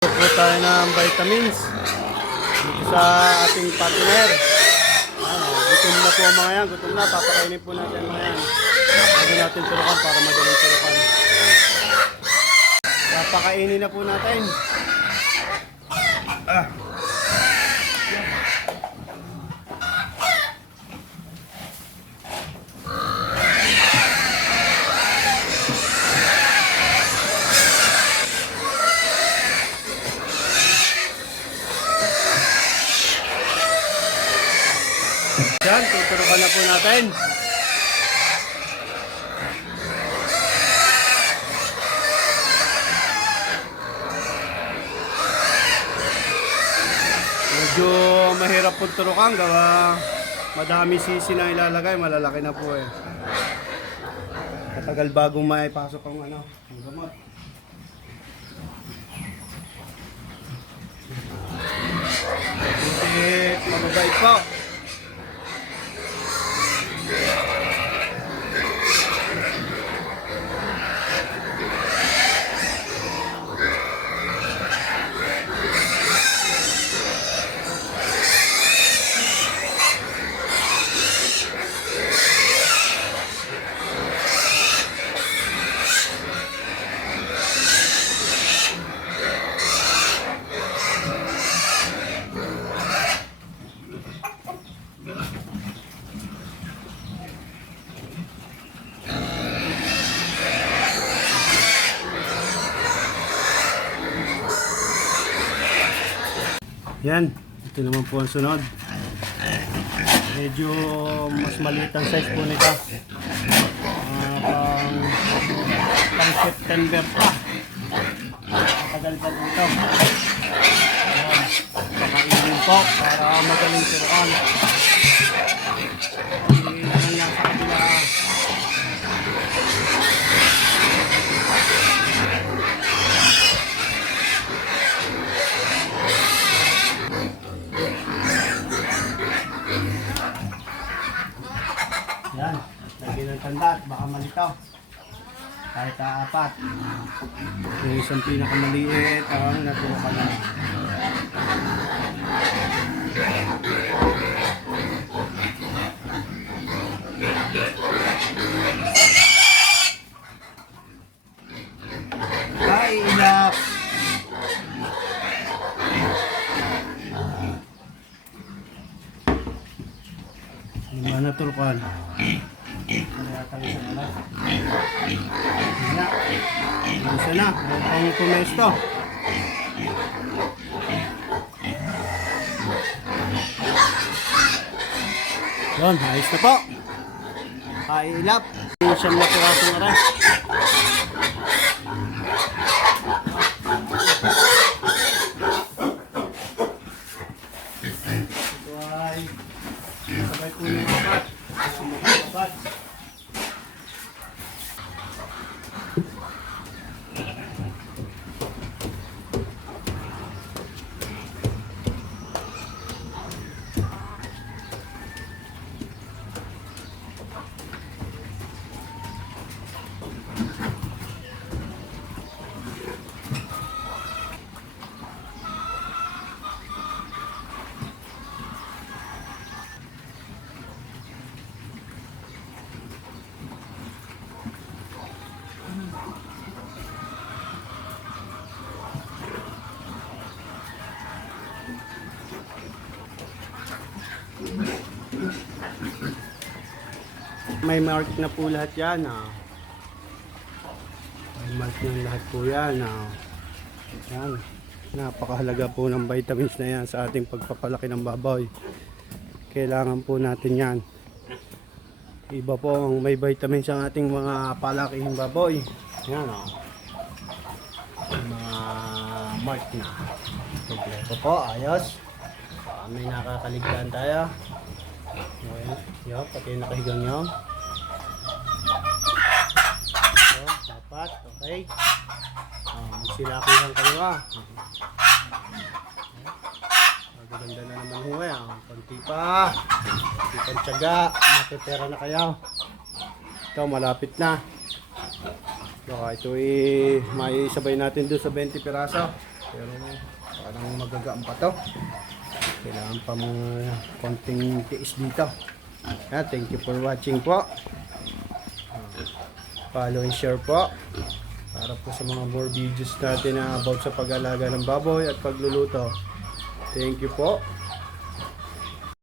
Po tayo ng vitamins dito sa ating partner. Gutom na po ang mga yan. Gutom na. Papakainin po natin mga yan. Bago natin turukan para madaling turukan. Papakainin na po natin. Yan, tuturukan na po natin. Medyo mahirap po turukan, gawa madami sisi na ilalagay, malalaki na po eh. Matagal bagong maipasok ang ang gamot. Mababait po. Yan, ito naman po ang sunod. Medyo mas maliit ang size po nito. Pang September pa. Tagal pa dito. Pakainin po para magaling turuan. Ang nasa kabila. Yan, lagyan ng tanda at baka malitaw. Kahit apat. Yung isang pinakamaliit ang naturukan na. Ay, ilap! Lima na turukan. Isa na, ang kumesto. Yun, ayos na po. Kailap. Siyam na pirasong aras. Ito ay sabay po ng apat. Apat. May mark na po lahat yan. May mark na lahat po yan. Yan. Napakahalaga po ng vitamins na yan sa ating pagpapalaki ng baboy. Kailangan po natin yan. Iba po ang may vitamins ang ating mga palakihing baboy. Yan mga mark na. Kompleto po. Ayos. May nakakaligtaan tayo. Okay. Yo, pati yung nakahigang nyo. So, dapat. Okay. Magsilakihan kayo Magaganda na naman ho konti pa. Konti pang tiyaga. Matitera na kayo. Ito, malapit na. So, ito may isabay natin doon sa 20 piraso. Pero parang magagaan pa to. Kailangan pa mga konting tiis dito. Thank you for watching po. Follow and share po. Para po sa mga more videos natin na about sa pag-alaga ng baboy at pagluluto. Thank you po.